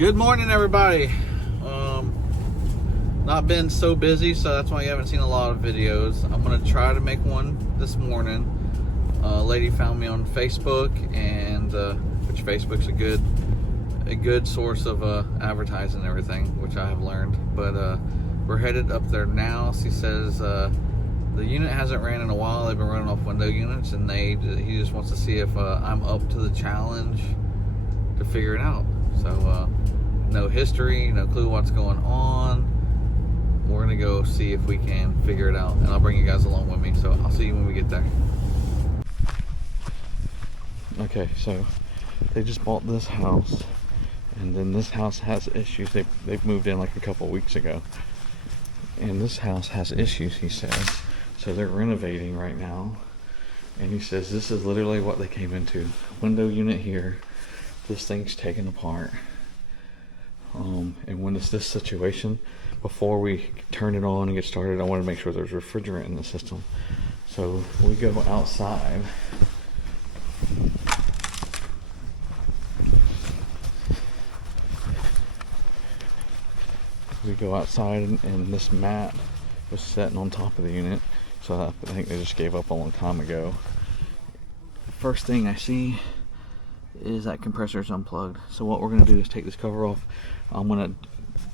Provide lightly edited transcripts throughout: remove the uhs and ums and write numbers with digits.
Good morning, everybody. Not been so busy, so that's why you haven't seen a lot of videos. I'm gonna try to make one this morning. A lady found me on Facebook, and which Facebook's a good source of advertising and everything, which I have learned. But we're headed up there now. She says the unit hasn't ran in a while. They've been running off window units, and he just wants to see if I'm up to the challenge to figure it out. So no history, no clue what's going on. We're gonna go see if we can figure it out, and I'll bring you guys along with me. So I'll see you when we get there. Okay, so they just bought this house, and then this house has issues. They've moved in like a couple weeks ago, and this house has issues, he says. So they're renovating right now, and he says this is literally what they came into. Window unit here, this thing's taken apart. And when it's this situation, before we turn it on and get started, I want to make sure there's refrigerant in the system. So we go outside. We go outside, and this mat was sitting on top of the unit. So I think they just gave up a long time ago. The first thing I see is that compressor is unplugged. So what we're going to do is take this cover off. I'm going to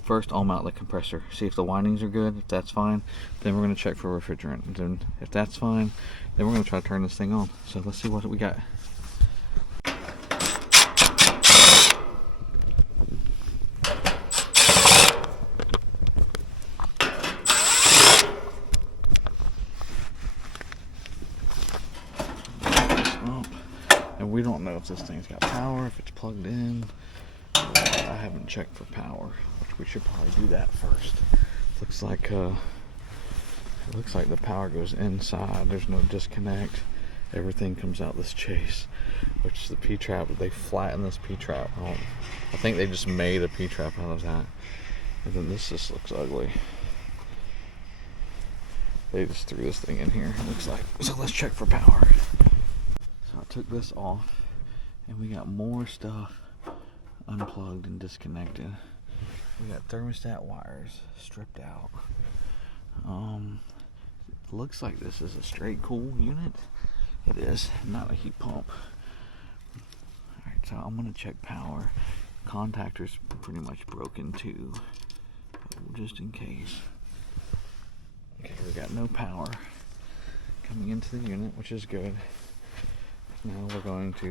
first all mount the compressor, see if the windings are good. If that's fine, then we're going to check for refrigerant. And then if that's fine, then we're going to try to turn this thing on. So let's see what we got. And we don't know if this thing's got power, if it's plugged in. I haven't checked for power, which we should probably do that first. Looks like it looks like the power goes inside. There's no disconnect. Everything comes out this chase, which the P-trap, they flattened this P-trap. I think they just made a P-trap out of that. And then this just looks ugly. They just threw this thing in here, it looks like. So let's check for power. So I took this off, and we got more stuff unplugged and disconnected. We got thermostat wires stripped out. Looks like this is a straight cool unit. It is, not a heat pump. Alright, so I'm gonna check power. Contactor's pretty much broken too, just in case. Okay, we got no power coming into the unit, which is good. Now we're going to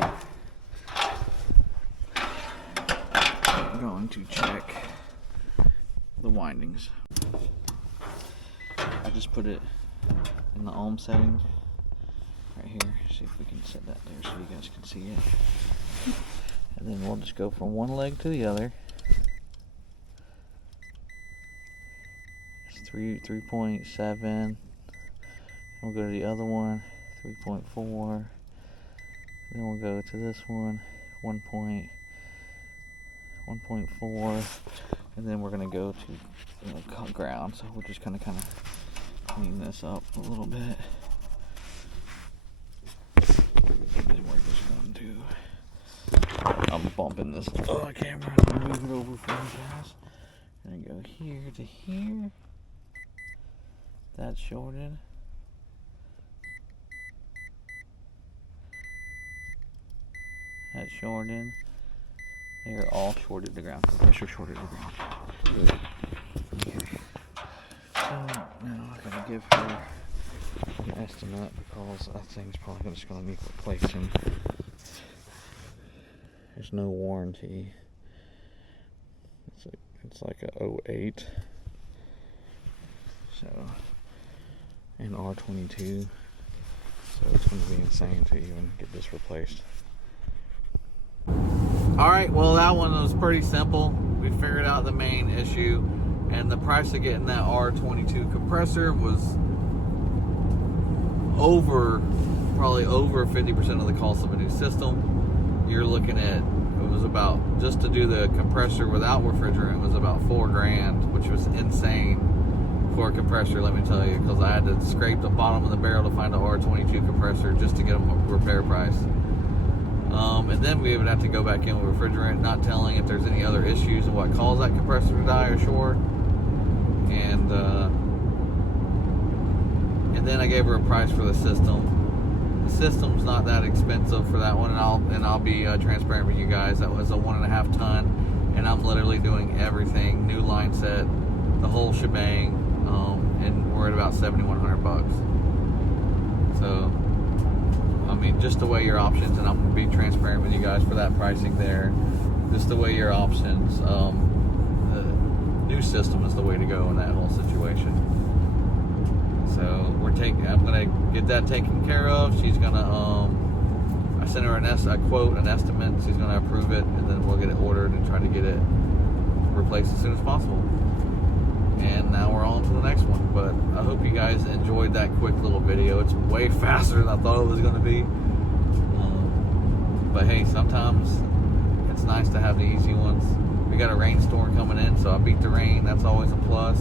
check the windings. I just put it in the ohm setting right here. See if we can set that there so you guys can see it. And then we'll just go from one leg to the other. It's 3.7. We'll go to the other one, 3.4. Then we'll go to this one, 1.4, and then we're gonna go to ground. So we're just gonna kind of clean this up a little bit, and then we're just going to. I'm bumping this camera. I'm gonna move it over for you guys. And go here to here. That's shorted. That's shorted. They are all shorted to ground. Pressure shorted to ground. Okay. So now I gotta give her an estimate, because that thing's probably just gonna need replacing. There's no warranty. It's like a 08. So, and R22. So it's gonna be insane to even get this replaced. Alright, well that one was pretty simple. We figured out the main issue, and the price of getting that R22 compressor was probably over 50% of the cost of a new system. You're looking at, it was about, just to do the compressor without refrigerant was about $4 grand, which was insane for a compressor, let me tell you, because I had to scrape the bottom of the barrel to find a R22 compressor just to get them a repair price. And then we would have to go back in with refrigerant, not telling if there's any other issues and what caused that compressor to die or short. And then I gave her a price for the system. The system's not that expensive for that one, and I'll be transparent with you guys. That was a 1.5 ton, and I'm literally doing everything, new line set, the whole shebang, and we're at about $7,100. So, I mean, just to weigh your options, and I'm gonna be transparent with you guys for that pricing there. Just to weigh your options, the new system is the way to go in that whole situation. So I'm gonna get that taken care of. She's gonna, I sent her a quote, an estimate. She's gonna approve it, and then we'll get it ordered and try to get it replaced as soon as possible. And now we're on to the next one. But I hope you guys enjoyed that quick little video. It's way faster than I thought it was gonna be. But hey, sometimes it's nice to have the easy ones. We got a rainstorm coming in, so I beat the rain. That's always a plus.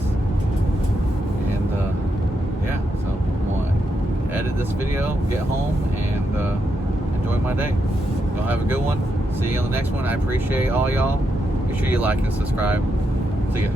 And yeah, so I'm gonna edit this video, get home, and enjoy my day. Y'all have a good one. See you on the next one. I appreciate all y'all. Make sure you like and subscribe. See ya.